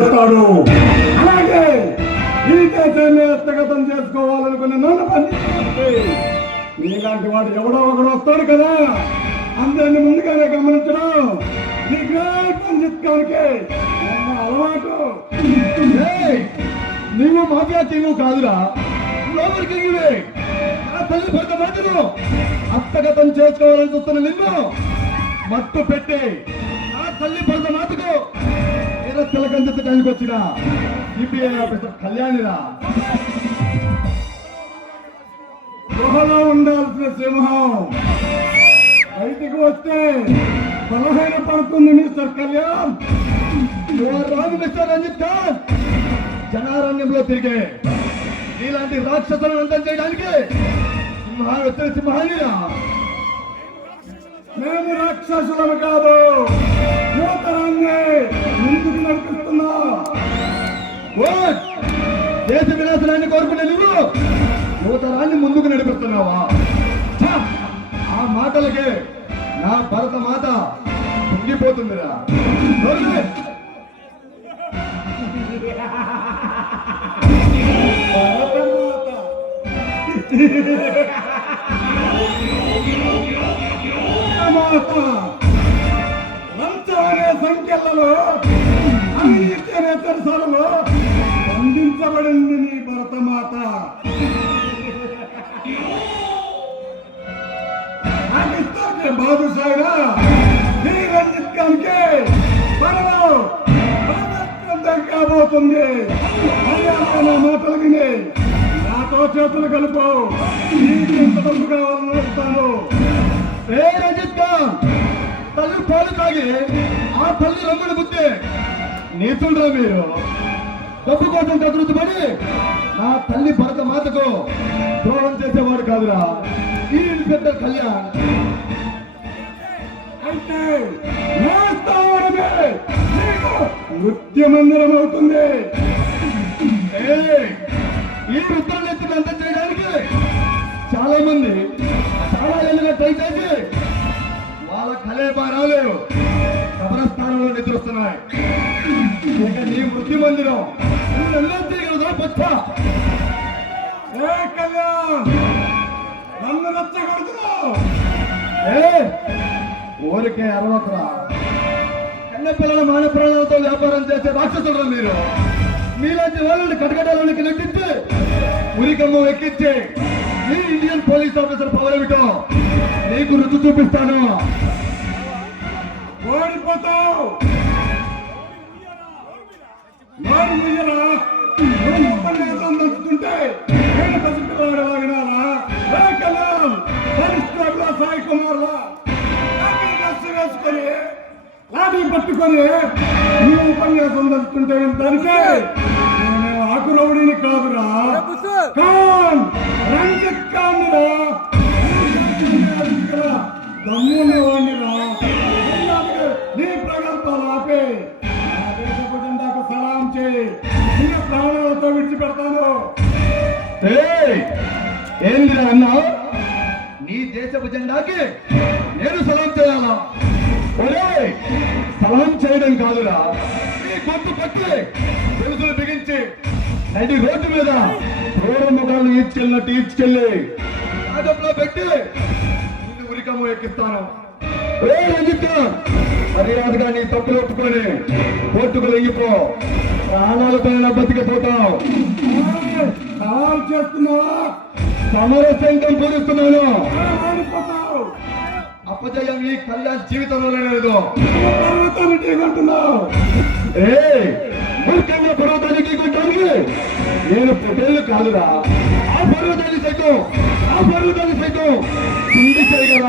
చేస్తాడు. అలాగే ఈ దేశాన్ని హస్తగతం చేసుకోవాలనుకున్న నన్ను బంధించే నీలాంటి వాడు ఎవడో ఒకడు వస్తాడు కదా, అందరిని ముందుగానే గమనించడం నీ గ్రేట్ బంధిత్కానికి అలవాటు. నువ్వు మాఫియా కింగ్ కాదురా, లోపలి కింగివే. నా తల్లి భర్త మాటను హస్తగతం చేసుకోవాలని చూస్తున్న నిన్ను మట్టు పెట్టి నా తల్లి భర్త మాటకు ఏదో తిలకందించడానికి వచ్చిన సిపిఐ ఆఫీసర్ కళ్యాణిరా. గృహలో ఉండాల్సిన సింహం బయటికి వస్తే బలహీన పడుతుంది మిస్టర్ కళ్యాణ్. రాజు మిస్టర్ రంజిత్ ఖాన్, జనారణ్యంలో తిరిగే ఇలాంటి రాక్షసులను అంతం చేయడానికి సింహాన్ని వచ్చిన సింహానిరా. మేము రాక్షసులము కాదు, యువతరాన్ని ముందుకు నడిపిస్తున్నా. దేశ వినాశనాన్ని కోరుకునే నువ్వు యువతరాన్ని ముందుకు నడిపిస్తున్నావా? ఆ మాటలకే నా భరత మాత పొంగిపోతుందిరా. లంచం అనే సంఖ్యలలో అవినీతి అనే తెరసాలలో బంధించబడింది నీ భరతమాత. పాకిస్తాన్ బాదుషాగా నీ రంజిత్ ఖాన్కి త్వరలో కాబోతుంది. నా మాటలు విని నాతో చేతులు కలుపు, నీకు ఎంత డబ్బు కావాలని వస్తాను. రంజిత్ ఖాన్ తల్లి పాలు తాగి ఆ తల్లి రంగుడు బుద్ధి నీతులరా మీరు. డబ్బు కోసం కదురుతుపడి నా తల్లి భరత మాతకు ద్రోహం చేసేవాడు కాదురా ఈ ఇన్స్పెక్టర్ కళ్యాణ్. అయితే నా స్థావరమే నీకు నృత్య మందిరం అవుతుంది. ఈ వృత్తాన్ని అంతం చేయడానికి చాలా మంది చాలా ఏళ్ళుగా ట్రై చేసి వాళ్ళ కళేబారాలు కబరస్థానంలో నిద్రొస్తున్నాయి. ఇక నీ వృత్తి మందిరం చేయగలదా పచ్చ? కళ్యాణ్ నన్ను నచ్చగలుగుతున్నావు. ఊరికే అరవకరా. కన్న పిల్లల మాన ప్రాణాలతో వ్యాపారం చేసే రాక్షసులు మీరు. మీలాంటి వాళ్ళని కటకటాలకి నెట్టించి ఉరికమ్మ ఎక్కించి ఈ ఇండియన్ పోలీస్ ఆఫీసర్ పవర్ ఏమిటో నీకు రుచి చూపిస్తాను. ఓడిపోతావు. నచ్చుతుంటే నేను పసిపిల్లవాడిలా వినాలా? కళ్యాణ్ సాయి కుమార్లా వేసుకొని లాఠీ పట్టుకొని నువ్వు ఉపన్యాసం దలుచుకుంటే దానికే నేను ఆకురవుడిని కాదురా, ఖాన్ రంజిత్ ఖాన్ రా, దమ్ముని వాడినిరా. నీ ప్రగల్భాలు ఆపే నా దేశపు జెండాకు సలాం చేయి, నిన్న ప్రాణాలతో విడిచిపెడతాను. ఏందిరా అన్నా? నీ దేశపు జెండాకి నేను సలాం చేయాలా? సలాం చేయడం కాదురా, నీ గొంతు పట్టి తెలుసులు బిగించి నడి రోడ్డు మీద రోడ్డు ముఖాలను ఈడ్చుకెళ్ళినట్టు ఈడ్చుకెళ్ళి ఆటంలో పెట్టి నిన్ను ఉరికమ్మ ఎక్కిస్తాను. మర్యాదగా నీ తప్పులు ఒప్పుకొని కోర్టుకు లెంగిపో, ప్రాణాలతో బతికిపోతావు. చేస్తున్నావా? సమరశంకం పూరిస్తున్నాను. అపజయం ఈ కళ్యాణ్ జీవితంలో లేదు. పర్వతానికి కొట్టడానికి నేను పొటేళ్ళు కాదురా. ఆ పర్వతాన్ని సైతం పిండి చేయగల